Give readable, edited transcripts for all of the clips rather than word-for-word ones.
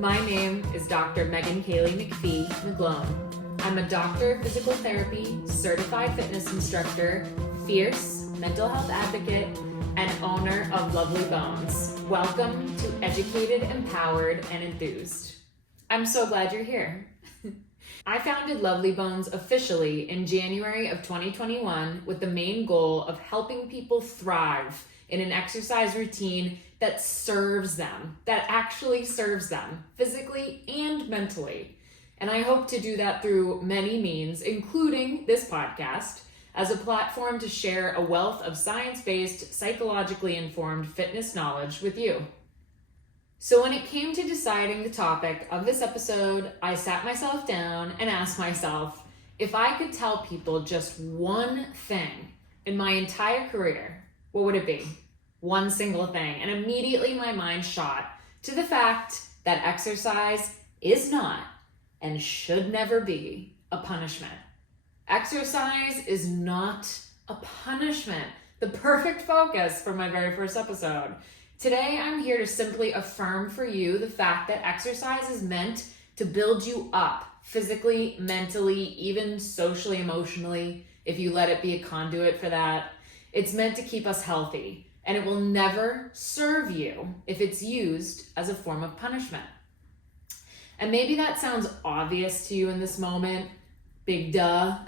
My name is Dr. Megan Kaylee McPhee McGlone. I'm a doctor of physical therapy, certified fitness instructor, fierce mental health advocate, and owner of Lovely Bones. Welcome to Educated, Empowered, and Enthused. I'm so glad you're here. I founded Lovely Bones officially in January of 2021 with the main goal of helping people thrive in an exercise routine that serves them, that actually serves them physically and mentally. And I hope to do that through many means, including this podcast, as a platform to share a wealth of science-based, psychologically informed fitness knowledge with you. So when it came to deciding the topic of this episode, I sat myself down and asked myself, if I could tell people just one thing in my entire career, what would it be? One single thing. And immediately my mind shot to the fact that exercise is not and should never be a punishment. Exercise is not a punishment. The perfect focus for my very first episode. Today, I'm here to simply affirm for you the fact that exercise is meant to build you up physically, mentally, even socially, emotionally, if you let it be a conduit for that. It's meant to keep us healthy, and it will never serve you if it's used as a form of punishment. And maybe that sounds obvious to you in this moment, big duh,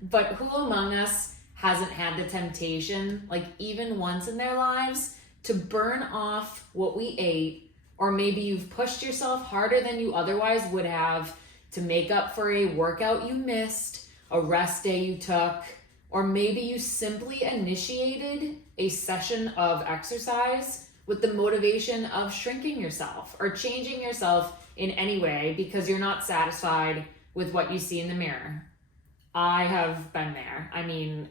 but who among us hasn't had the temptation, like even once in their lives, to burn off what we ate, or maybe you've pushed yourself harder than you otherwise would have to make up for a workout you missed, a rest day you took, or maybe you simply initiated a session of exercise with the motivation of shrinking yourself or changing yourself in any way because you're not satisfied with what you see in the mirror. I have been there. I mean,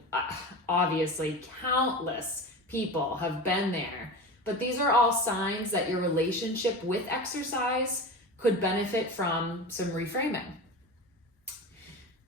obviously, countless people have been there, but these are all signs that your relationship with exercise could benefit from some reframing.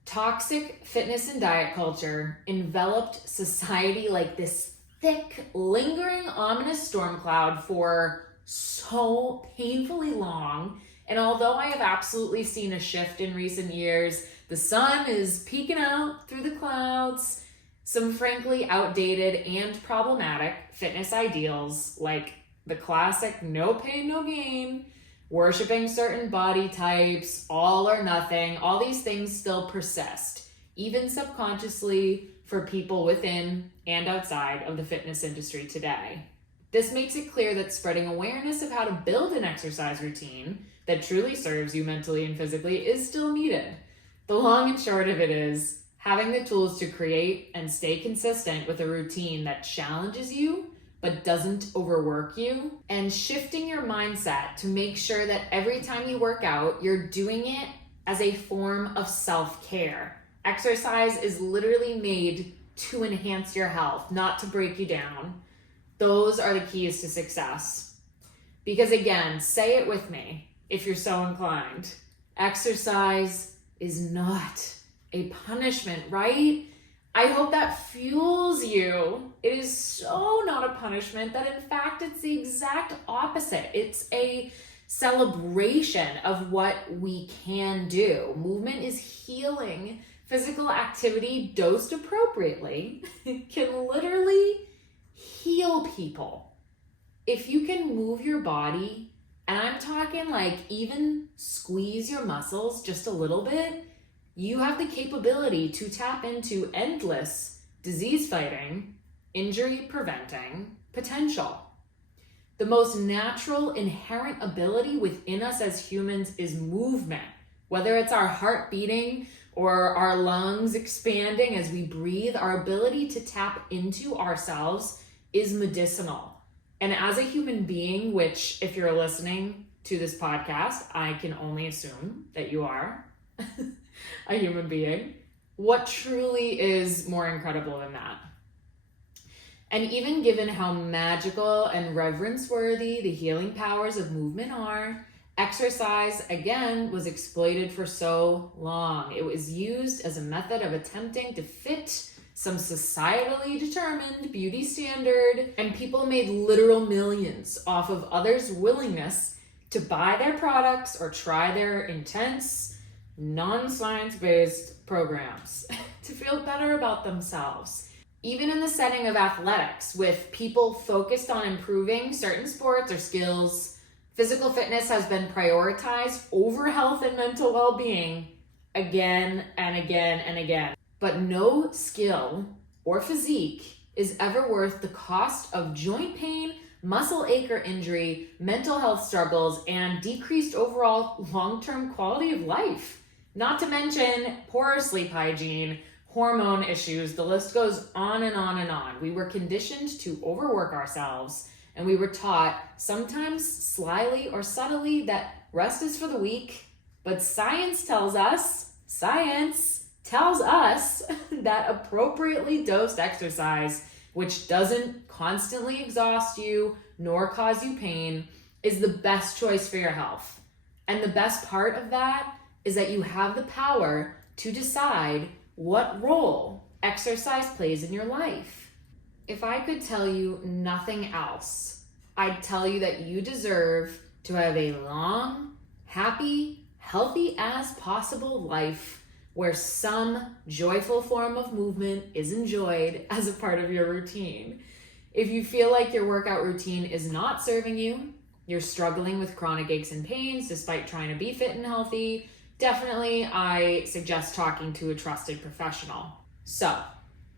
Toxic fitness and diet culture enveloped society like this thick, lingering, ominous storm cloud for so painfully long. And although I have absolutely seen a shift in recent years, the sun is peeking out through the clouds. Some frankly outdated and problematic fitness ideals like the classic no pain, no gain, worshiping certain body types, all or nothing, all these things still persist, even subconsciously for people within and outside of the fitness industry today. This makes it clear that spreading awareness of how to build an exercise routine that truly serves you mentally and physically is still needed. The long and short of it is, having the tools to create and stay consistent with a routine that challenges you but doesn't overwork you, and shifting your mindset to make sure that every time you work out, you're doing it as a form of self-care. Exercise is literally made to enhance your health, not to break you down. Those are the keys to success. Because again, say it with me if you're so inclined. Exercise is not a punishment, right? I hope that fuels you. It is so not a punishment that in fact it's the exact opposite. It's a celebration of what we can do. Movement is healing. Physical activity dosed appropriately can literally heal people. If you can move your body, and I'm talking like even squeeze your muscles just a little bit, you have the capability to tap into endless disease fighting, injury preventing potential. The most natural inherent ability within us as humans is movement, whether it's our heart beating or our lungs expanding as we breathe. Our ability to tap into ourselves is medicinal. And as a human being, which if you're listening to this podcast, I can only assume that you are a human being, what truly is more incredible than that? And even given how magical and reverence-worthy the healing powers of movement are, exercise, again, was exploited for so long. It was used as a method of attempting to fit some societally determined beauty standard, and people made literal millions off of others' willingness to buy their products or try their intense, non-science-based programs to feel better about themselves. Even in the setting of athletics, with people focused on improving certain sports or skills, physical fitness has been prioritized over health and mental well-being again and again and again. But no skill or physique is ever worth the cost of joint pain, muscle ache or injury, mental health struggles, and decreased overall long-term quality of life. Not to mention poorer sleep hygiene, hormone issues, the list goes on and on and on. We were conditioned to overwork ourselves, and we were taught, sometimes slyly or subtly, that rest is for the weak. But science tells us that appropriately dosed exercise, which doesn't constantly exhaust you nor cause you pain, is the best choice for your health. And the best part of that is that you have the power to decide what role exercise plays in your life. If I could tell you nothing else, I'd tell you that you deserve to have a long, happy, healthy as possible life where some joyful form of movement is enjoyed as a part of your routine. If you feel like your workout routine is not serving you, you're struggling with chronic aches and pains despite trying to be fit and healthy, definitely I suggest talking to a trusted professional. So,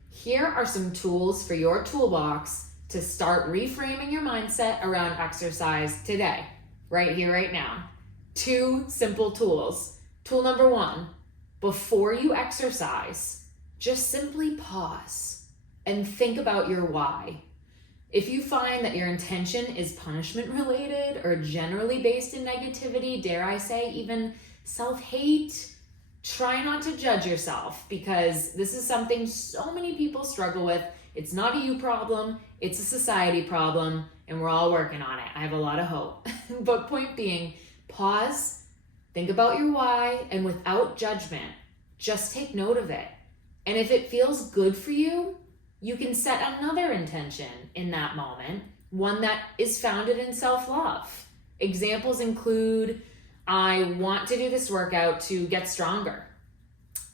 here are some tools for your toolbox to start reframing your mindset around exercise today, right here, right now. 2 simple tools. Tool number 1, before you exercise, just simply pause and think about your why. If you find that your intention is punishment related or generally based in negativity, dare I say even self-hate, try not to judge yourself, because this is something so many people struggle with. It's not a you problem, it's a society problem, and we're all working on it. I have a lot of hope. But point being, pause, think about your why, and without judgment, just take note of it. And if it feels good for you, you can set another intention in that moment, one that is founded in self-love. Examples include, I want to do this workout to get stronger.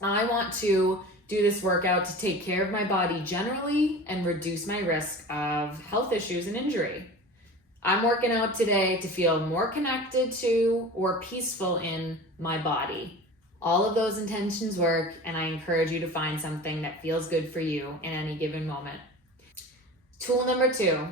I want to do this workout to take care of my body generally and reduce my risk of health issues and injury. I'm working out today to feel more connected to or peaceful in my body. All of those intentions work, and I encourage you to find something that feels good for you in any given moment. Tool number 2,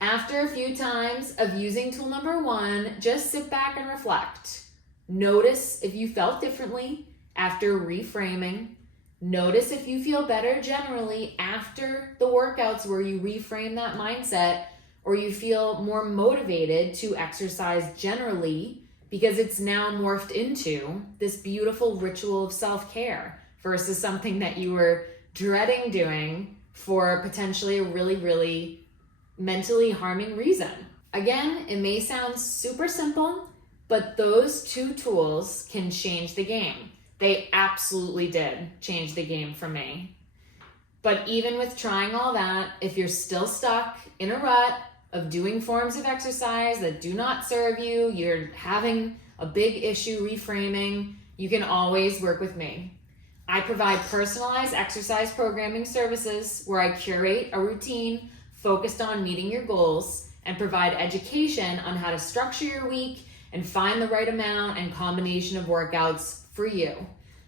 after a few times of using tool number 1, just sit back and reflect. Notice if you felt differently after reframing. Notice if you feel better generally after the workouts where you reframe that mindset, or you feel more motivated to exercise generally because it's now morphed into this beautiful ritual of self-care versus something that you were dreading doing for potentially a really, really mentally harming reason. Again, it may sound super simple, but those 2 tools can change the game. They absolutely did change the game for me. But even with trying all that, if you're still stuck in a rut of doing forms of exercise that do not serve you, you're having a big issue reframing, you can always work with me. I provide personalized exercise programming services where I curate a routine focused on meeting your goals and provide education on how to structure your week and find the right amount and combination of workouts for you.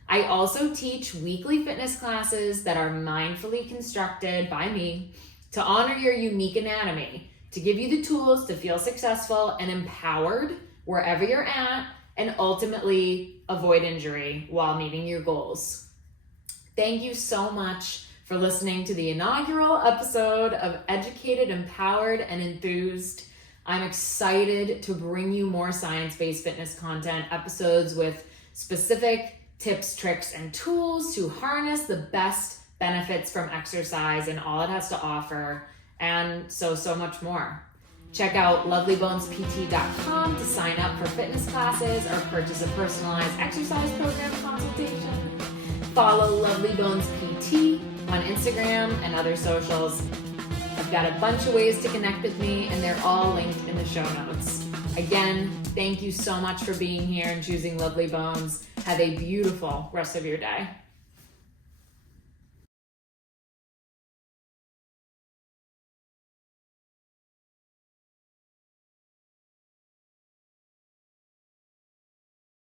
I also teach weekly fitness classes that are mindfully constructed by me to honor your unique anatomy, to give you the tools to feel successful and empowered wherever you're at, and ultimately avoid injury while meeting your goals. Thank you so much for listening to the inaugural episode of Educated, Empowered, and Enthused. I'm excited to bring you more science-based fitness content, episodes with specific tips, tricks, and tools to harness the best benefits from exercise and all it has to offer, and so much more. Check out lovelybonespt.com to sign up for fitness classes or purchase a personalized exercise program consultation. Follow Lovely Bones PT on Instagram and other socials. I've got a bunch of ways to connect with me, and they're all linked in the show notes. Again, thank you so much for being here and choosing Lovely Bones. Have a beautiful rest of your day.